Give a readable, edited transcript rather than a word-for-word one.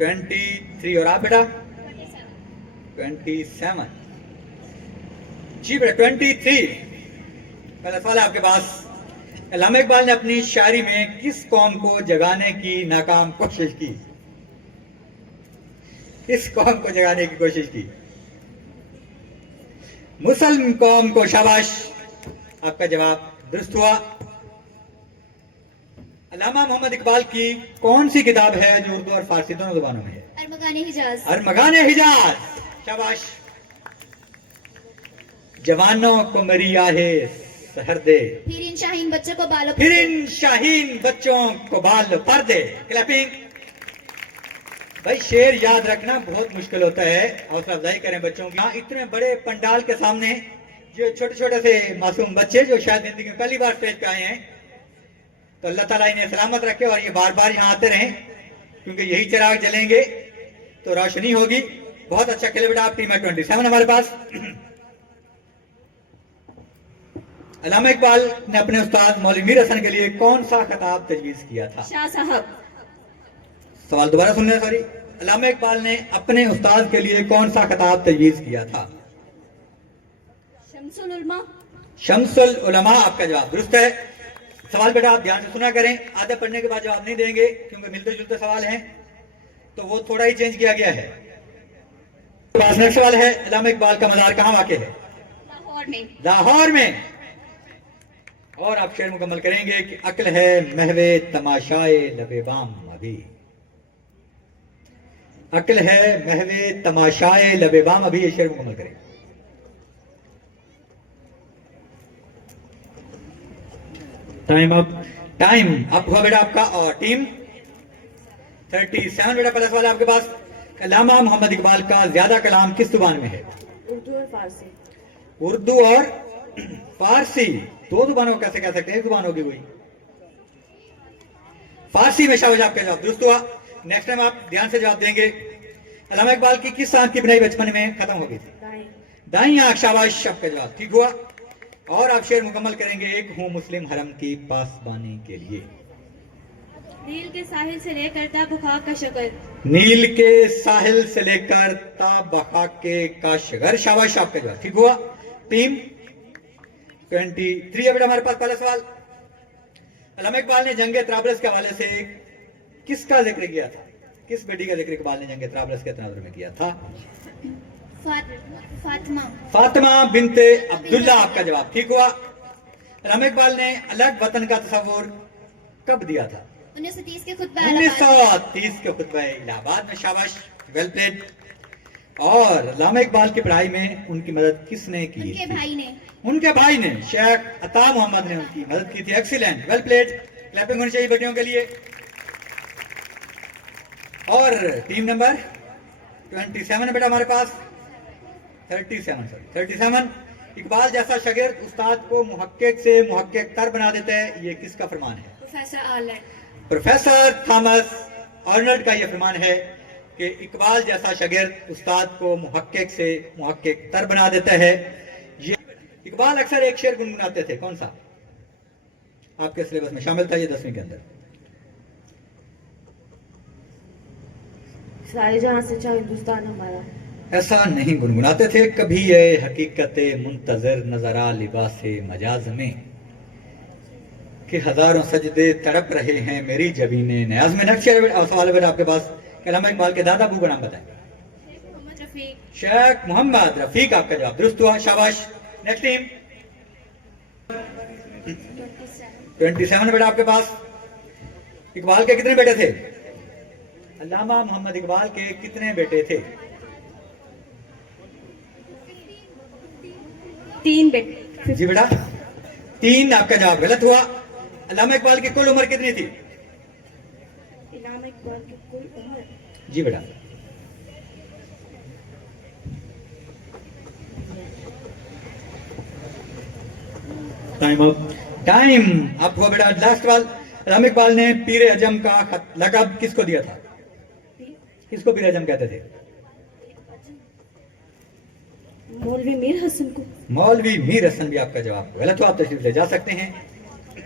23 और आप बेटा 27। जी बेटा 23। पहला सवाल है आपके पास। अल्लामा इकबाल ने अपनी शायरी में किस कौम को जगाने की नाकाम कोशिश की? किस कौम को जगाने की कोशिश की? मुसलमान कौम को। शाबाश, आपका जवाब दुरुस्त हुआ। अल्लामा मोहम्मद इकबाल की कौन सी किताब है जो उर्दू और फारसी दोनों जुबानों में है? अरमगाने हिजाज। अरमगाने हिजाज, शाबाश। जवानों को मरी आहे सहर दे, फिर इन शाहीन बच्चों को बालों फिर इन शाहीन बच्चों को बाल पर दे। क्लैपिंग। भाई शेर याद रखना बहुत मुश्किल होता है, हौसला अफजाई करें बच्चों की। इतने बड़े पंडाल के सामने जो छोटे छोटे से मासूम बच्चे जो शायद जिंदगी में पहली बार स्टेज पे आए हैं, तो अल्लाह ताला इन्हें सलामत रखे और ये बार बार यहाँ आते रहें, क्योंकि यही चिराग जलेंगे तो रोशनी होगी। बहुत अच्छा खेले बेटा आप। टीम है 27 हमारे पास। अल्लामा इकबाल ने अपने उस्ताद मौलवी मीर हसन के लिए कौन सा खिताब तजवीज किया था? शाह साहब। सवाल दोबारा सुनने सॉरी। अल्लामा इकबाल ने अपने उस्ताद के लिए कौन सा खिताब तजवीज किया था? शम्सुल उलमा। शम्सुल उलमा, आपका जवाब दुरुस्त है। सवाल बेटा आप ध्यान से सुना करें, आधे पढ़ने के बाद जवाब नहीं देंगे क्योंकि मिलते जुलते सवाल हैं, तो वो थोड़ा ही चेंज किया गया है। नेक्स्ट सवाल है, अल्लामा इकबाल का मज़ार कहाँ वाक़ है? लाहौर में। लाहौर में। और आप शेर मुकम्मल करेंगे कि अक्ल है महवे तमाशाए लबे बाम अभी। अक्ल है महवे तमाशाए लबे बाम अभी, ये शेर मुकम्मल करें। Time up. टाइम अप हुआ बेटा आपका। और टीम 37 बेटा। पहला सवाल है आपके पास। अल्लामा मोहम्मद इकबाल का ज्यादा कलाम किस जुबान में है? उर्दू और फारसी। उर्दू और फारसी, दो जुबानों को कैसे कह सकते हैं? एक जुबान होगी कोई। फारसी में। शाबाश, आपका जवाब दुरुस्त हुआ। नेक्स्ट टाइम आप ध्यान से जवाब देंगे। अल्लामा इकबाल की किस आंख की बुनाई बचपन में खत्म हो गई थी? दाई आंख, शाबाश, आपका जवाब ठीक हुआ। और आप शेर मुकम्मल करेंगे। एक हूं मुस्लिम हरम की पासबानी के लिए। नील के साहिल से लेकर ता बुखाक का शगर। नील के साहिल से लेकर ता बखाके का शगर, शाबाश, आपका जवाब ठीक हुआ। टीम 23 है बेटा हमारे पास। पहला सवाल। अल्लामा इकबाल ने जंग तराबलस के हवाले से किसका जिक्र किया था? किस बेटी का जिक्र इकबाल ने जंग तराबलस के तनाजुर में किया था? फातिमा। फातिमा बिनते अब्दुल्ला, आपका जवाब ठीक हुआ। अल्लामा इकबाल ने अलग वतन का तस्वुर कब दिया था? 1930 के खुतबा 1930 के खुतबा इलाहाबाद में, शाबाश, वेल प्लेड। और अल्लामा इकबाल की पढ़ाई में उनकी मदद किसने की? उनके भाई ने। उनके भाई ने, शेख अता मोहम्मद ने उनकी मदद की थी। Excellent, well played. क्लैपिंग होनी चाहिए बेटियों के लिए। और टीम नंबर 27 है बेटा हमारे पास। 37। इकबाल जैसा शागिर्द उस्ताद को मुहक्किक से मुहक्किक तर बना देता है, ये किसका फरमान है? प्रोफेसर आर्लैंड। प्रोफेसर थॉमस आर्नल्ड का यह फरमान है कि इकबाल जैसा शागिर्द उस्ताद को मुहक्किक से मुहक्किक तर बना देता है। ये इकबाल अक्सर एक शेर गुनगुनाते थे, कौन सा? आपके सिलेबस में शामिल था ये 10वीं के अंदर। सारे जहां से अच्छा हिंदुस्तान हमारा। ऐसा नहीं गुनगुनाते थे कभी ये हकीकत मुंतजर नजरा लिबास मजाज में, कि हजारों सजदे तड़प रहे हैं मेरी जबीने न्याज में। नेक्स्ट सवाल है आपके पास। अल्लामा इकबाल के दादा अबू का नाम बताएं। शेख मोहम्मद रफीक, आपका जवाब दुरुस्त हुआ, शाबाश। नेक्स्ट टीम 27 बेटा आपके पास। इकबाल के कितने बेटे थे? अल्लामा मोहम्मद इकबाल के कितने बेटे थे? 3 बेटे। जी बेटा 3, आपका जवाब गलत हुआ। अल्लामा इकबाल की कुल उम्र कितनी थी? अल्लामा इकबाल की कुल उम्र। जी बेटा टाइम अप। टाइम अप हुआ बेटा। लास्ट सवाल। अल्लामा इकबाल ने पीर अजम का लक़ब किसको दिया था? किसको पीर अजम कहते थे? मौलवी मीर हसन को। मौलवी मीर हसन भी आपका जवाब गलत हुआ। आप तशरीफ ले जा सकते हैं।